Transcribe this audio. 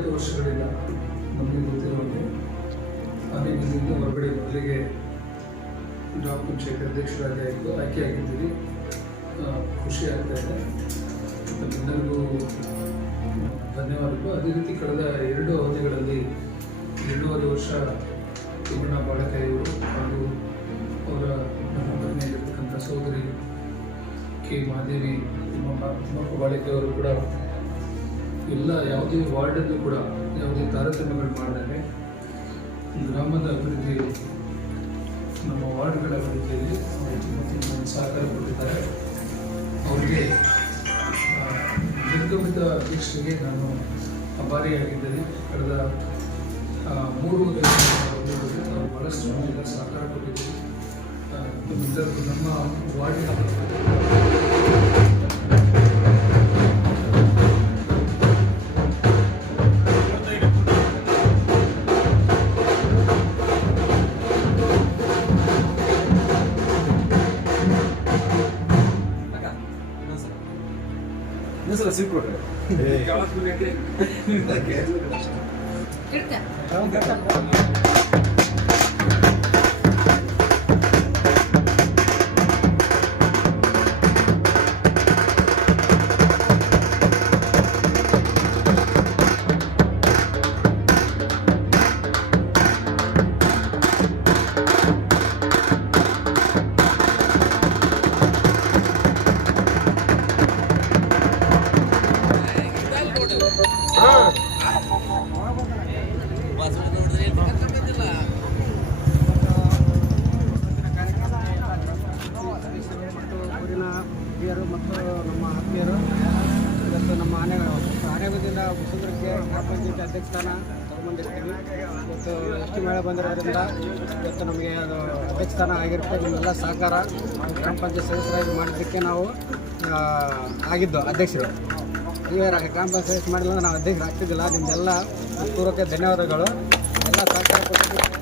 7 ವರ್ಷಗಳಿಂದ ನಮಗೆ ಗೊತ್ತಿರುವಂತೆ ಅನೇಕದಿಂದ ಹೊರಗಡೆ ಮೊದಲಿಗೆ ಗ್ರಾಮ ಪಂಚಾಯತ್ ಅಧ್ಯಕ್ಷರಾಗಿ ಆಯ್ಕೆಯಾಗಿದ್ದೀವಿ. ಖುಷಿ ಆಗ್ತಾ ಇದೆ. ತಮ್ಮೆಲ್ಲರಿಗೂ ಧನ್ಯವಾದಗಳು. ಅದೇ ರೀತಿ ಕಳೆದ 2 ಅವಧಿಗಳಲ್ಲಿ 2.5 ವರ್ಷ ತಿಮ್ಮಣ್ಣ ಬಾಳೆಕಾಯಿಯವರು ಹಾಗೂ ಅವರ ನಮ್ಮ ಮನೆಯಲ್ಲಿರ್ತಕ್ಕಂಥ ಸಹೋದರಿ ಕೆ ಮಹಾದೇವಿ ತಿಮ್ಮಪ್ಪ ಬಾಳೆಕಾಯಿಯವರು ಕೂಡ ಎಲ್ಲ ಯಾವುದೇ ವಾರ್ಡಲ್ಲೂ ಕೂಡ ಯಾವುದೇ ತಾರತಮ್ಯಗಳು ಮಾಡದೆ ಗ್ರಾಮದ ಅಭಿವೃದ್ಧಿ, ನಮ್ಮ ವಾರ್ಡ್ಗಳ ಅಭಿವೃದ್ಧಿಯಲ್ಲಿ ತುಂಬ ಸಹಕಾರ ಕೊಟ್ಟಿದ್ದಾರೆ. ಅವರಿಗೆ ನಿರ್ಗಮಿತ ಅಧ್ಯಕ್ಷರಿಗೆ ನಾನು ಅಭಾರಿಯಾಗಿದ್ದೇನೆ. ಕಳೆದ 3 ವರ್ಷಗಳಲ್ಲಿ ನಾವು ಬಹಳಷ್ಟು ನಮಗೆಲ್ಲ ಸಹಕಾರ ಕೊಟ್ಟಿದ್ದೀವಿ. ನಮ್ಮ ವಾರ್ಡಿನ ಸಲ ಸಿಕ್ಕೊಟ್ರೆ ಹಿರಿಯರು ಮತ್ತು ನಮ್ಮ ಆತ್ಮೀಯರು ಇವತ್ತು ನಮ್ಮ ಆನೆಗುಂದಿಯಿಂದ ಮುಸುಂದ್ರಕ್ಕೆ ಗ್ರಾಮ ಪಂಚಾಯತ್ ಅಧ್ಯಕ್ಷ ಸ್ಥಾನ ತಗೊಂಡ್ಬಂದಿರ್ತೀವಿ. ಇವತ್ತು ಎಷ್ಟು ಮೇಳ ಬಂದಿರೋದ್ರಿಂದ ಇವತ್ತು ನಮಗೆ ಅದು ಅಧ್ಯಕ್ಷ ಸ್ಥಾನ ಆಗಿರುತ್ತೆ. ನಿಮ್ಮೆಲ್ಲ ಸಹಕಾರ ಗ್ರಾಮ ಪಂಚಾಯತ್ ಸದಸ್ಯರಾಗಿ ಮಾಡಿದ್ದಕ್ಕೆ ನಾವು ಆಗಿದ್ದು ಅಧ್ಯಕ್ಷರು. ನೀವೇ ಗ್ರಾಮ ಪಂಚಾಯತ್ ಮಾಡಿಲ್ಲ ನಾವು ಅಧ್ಯಕ್ಷರು ಆಗ್ತಿದ್ದಿಲ್ಲ. ನಿಮ್ಮೆಲ್ಲ ಪೂರ್ವಕ ಧನ್ಯವಾದಗಳು. ಎಲ್ಲ ಸಹಕಾರ ಕೊಟ್ಟಿದ್ದು